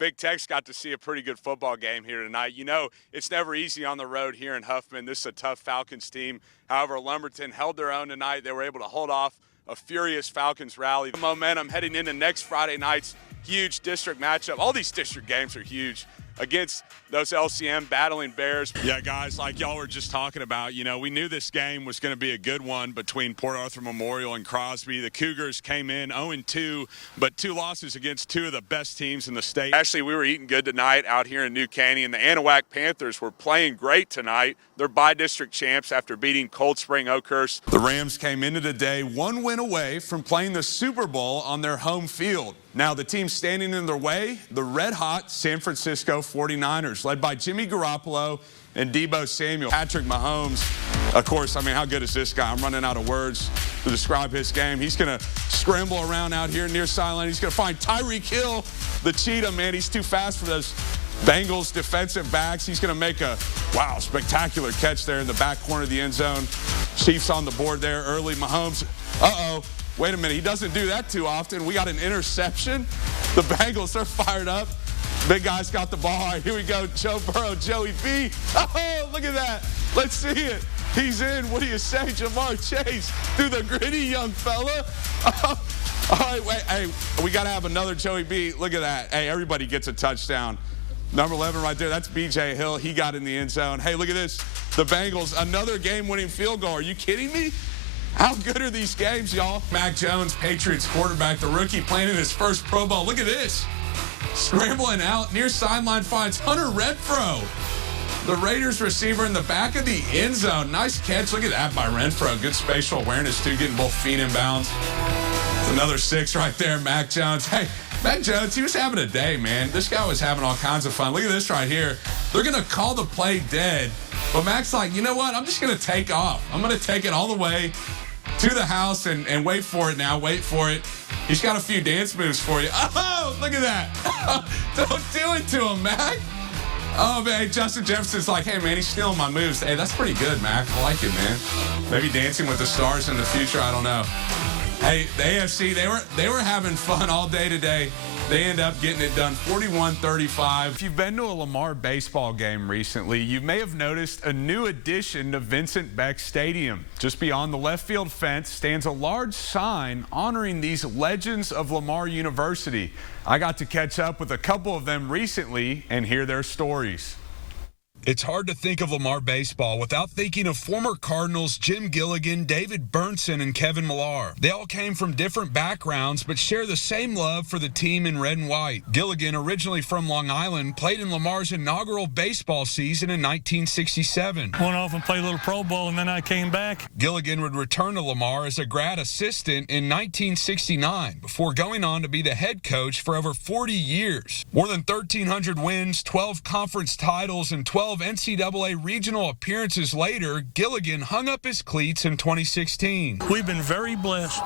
Big Tech's got to see a pretty good football game here tonight. You know, it's never easy on the road here in Huffman. This is a tough Falcons team. However, Lumberton held their own tonight. They were able to hold off a furious Falcons rally. Momentum heading into next Friday night's huge district matchup. All these district games are huge against those LCM battling Bears. Yeah, guys, like y'all were just talking about, you know, we knew this game was going to be a good one between Port Arthur Memorial and Crosby. The Cougars came in 0-2, but 2 losses against 2 of the best teams in the state. Actually, we were eating good tonight out here in New Canyon. The Anahuac Panthers were playing great tonight. They're by-district champs after beating Cold Spring Oakhurst. The Rams came into the day 1 win away from playing the Super Bowl on their home field. Now, the team standing in their way, the red-hot San Francisco 49ers, led by Jimmy Garoppolo and Deebo Samuel. Patrick Mahomes, of course, I mean, how good is this guy? I'm running out of words to describe his game. He's going to scramble around out here near sideline. He's going to find Tyreek Hill, the cheetah, man. He's too fast for those Bengals defensive backs. He's going to make a, wow, spectacular catch there in the back corner of the end zone. Chiefs on the board there early. Mahomes, wait a minute. He doesn't do that too often. We got an interception. The Bengals are fired up. Big guy's got the ball. All right, here we go. Joe Burrow, Joey B. Oh, look at that. Let's see it. He's in. What do you say, Jamar Chase? Through the gritty, young fella. All right, wait. Hey, we got to have another Joey B. Look at that. Hey, everybody gets a touchdown. Number 11 right there. That's B.J. Hill. He got in the end zone. Hey, look at this. The Bengals, another game-winning field goal. Are you kidding me? How good are these games, y'all? Mac Jones, Patriots quarterback, the rookie playing in his first Pro Bowl. Look at this. Scrambling out near sideline, finds Hunter Renfrow. The Raiders receiver in the back of the end zone. Nice catch. Look at that by Renfrow. Good spatial awareness, too, getting both feet in bounds. It's another 6 right there, Mac Jones. Hey, Mac Jones, he was having a day, man. This guy was having all kinds of fun. Look at this right here. They're going to call the play dead. But Mac's like, you know what? I'm just going to take off. I'm going to take it all the way to the house and wait for it now. Wait for it. He's got a few dance moves for you. Oh, look at that. Don't do it to him, Mac. Oh, man, Justin Jefferson's like, hey, man, he's stealing my moves. Hey, that's pretty good, Mac. I like it, man. Maybe Dancing with the Stars in the future. I don't know. Hey, the AFC, they were having fun all day today. They end up getting it done 41-35. If you've been to a Lamar baseball game recently, you may have noticed a new addition to Vincent Beck Stadium. Just beyond the left field fence stands a large sign honoring these legends of Lamar University. I got to catch up with a couple of them recently and hear their stories. It's hard to think of Lamar baseball without thinking of former Cardinals Jim Gilligan, David Burnson, and Kevin Millar. They all came from different backgrounds but share the same love for the team in red and white. Gilligan, originally from Long Island, played in Lamar's inaugural baseball season in 1967. Went off and played a little pro ball, and then I came back. Gilligan would return to Lamar as a grad assistant in 1969 before going on to be the head coach for over 40 years. More than 1,300 wins, 12 conference titles, and 12 NCAA regional appearances later, Gilligan hung up his cleats in 2016. We've been very blessed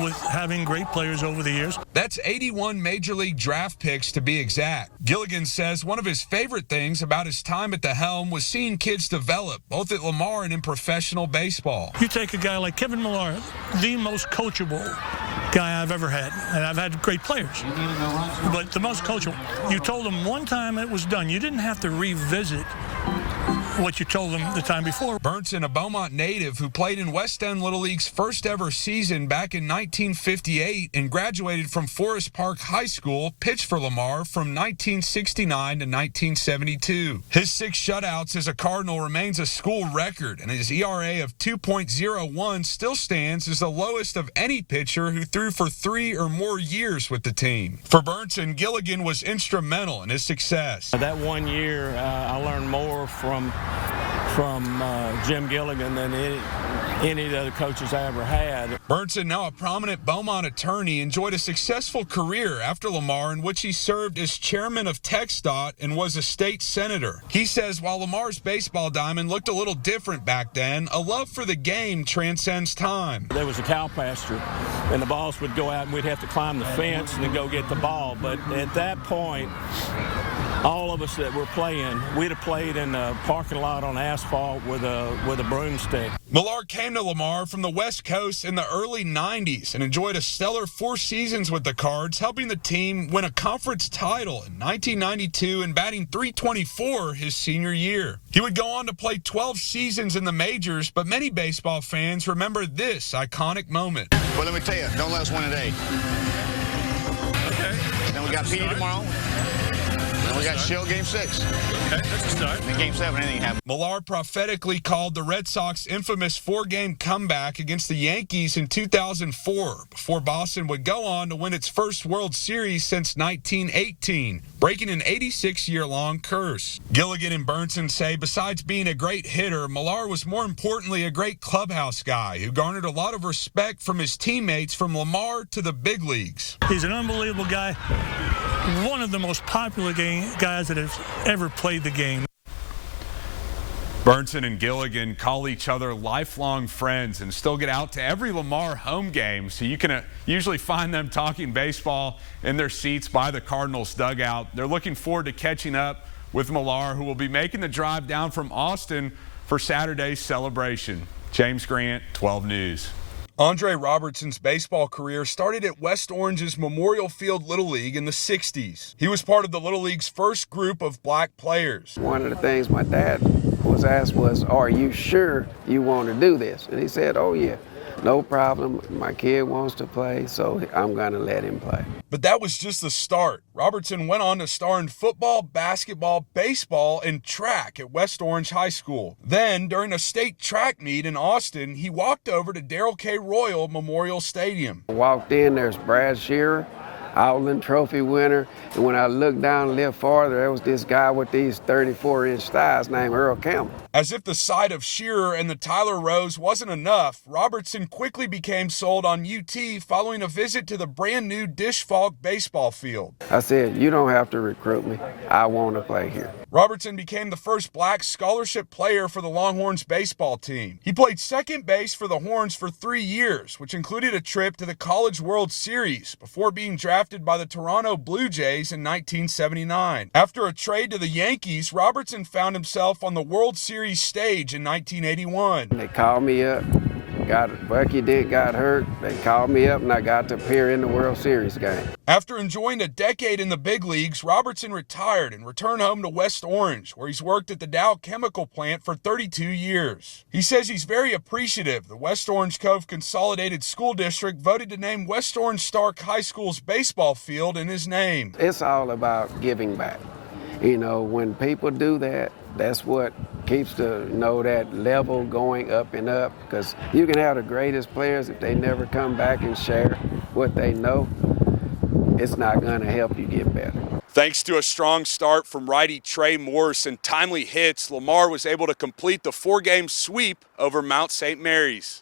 with having great players over the years. That's 81 Major League draft picks to be exact. Gilligan says one of his favorite things about his time at the helm was seeing kids develop, both at Lamar and in professional baseball. You take a guy like Kevin Millar, the most coachable guy I've ever had, and I've had great players, but the most coachable. You told him one time it was done. You didn't have to revisit what you told them the time before. Burnson, a Beaumont native who played in West End Little League's first ever season back in 1958 and graduated from Forest Park High School, pitched for Lamar from 1969 to 1972. His 6 shutouts as a Cardinal remains a school record, and his ERA of 2.01 still stands as the lowest of any pitcher who threw for 3 or more years with the team. For Burnson, Gilligan was instrumental in his success. That 1 year, I learned more from Jim Gilligan than any of the other coaches I ever had. Burnson, now a prominent Beaumont attorney, enjoyed a successful career after Lamar in which he served as chairman of TxDOT and was a state senator. He says while Lamar's baseball diamond looked a little different back then, a love for the game transcends time. There was a cow pasture, and the balls would go out, and we'd have to climb the fence and then go get the ball. But at that point, all of us that were playing, we'd have played in the parking lot on asphalt with a broomstick. Millar came to Lamar from the West Coast in the early 90s and enjoyed a stellar 4 seasons with the Cards, helping the team win a conference title in 1992 and batting .324 his senior year. He would go on to play 12 seasons in the majors, but many baseball fans remember this iconic moment. Well, let me tell you, don't let us win today. Okay. Then we got PD tomorrow. Then we got Shell Game 6. Okay, that's a start. In Game 7, anything happens. Millar prophetically called the Red Sox infamous 4-game comeback against the Yankees in 2004, before Boston would go on to win its first World Series since 1918, breaking an 86-year-long curse. Gilligan and Burnson say besides being a great hitter, Millar was more importantly a great clubhouse guy who garnered a lot of respect from his teammates from Lamar to the big leagues. He's an unbelievable guy, one of the most popular guys that has ever played the game. Burnson and Gilligan call each other lifelong friends and still get out to every Lamar home game, so you can usually find them talking baseball in their seats by the Cardinals dugout. They're looking forward to catching up with Millar, who will be making the drive down from Austin for Saturday's celebration. James Grant, 12 News. Andre Robertson's baseball career started at West Orange's Memorial Field Little League in the 60s. He was part of the Little League's first group of black players. One of the things my dad was asked was, are you sure you want to do this? And he said, oh yeah, no problem. My kid wants to play, so I'm going to let him play. But that was just the start. Robertson went on to star in football, basketball, baseball, and track at West Orange High School. Then, during a state track meet in Austin, he walked over to Darrell K. Royal Memorial Stadium. I walked in, there's Brad Shearer, Outland Trophy winner, and when I looked down a little farther, there was this guy with these 34-inch thighs named Earl Campbell. As if the sight of Shearer and the Tyler Rose wasn't enough, Robertson quickly became sold on UT following a visit to the brand new Dish Falk baseball field. I said, you don't have to recruit me. I want to play here. Robertson became the first black scholarship player for the Longhorns baseball team. He played second base for the Horns for 3 years, which included a trip to the College World Series before being drafted by the Toronto Blue Jays in 1979. After a trade to the Yankees, Robertson found himself on the World Series stage in 1981. They called me up. Bucky Dent got hurt. They called me up and I got to appear in the World Series game. After enjoying a decade in the big leagues, Robertson retired and returned home to West Orange, where he's worked at the Dow Chemical plant for 32 years. He says he's very appreciative the West Orange Cove Consolidated School District voted to name West Orange Stark High School's baseball field in his name. It's all about giving back. You know, when people do that, that's what keeps that level going up and up, because you can have the greatest players if they never come back and share what they know. It's not going to help you get better. Thanks to a strong start from righty Trey Morse and timely hits, Lamar was able to complete the 4-game sweep over Mount St. Mary's.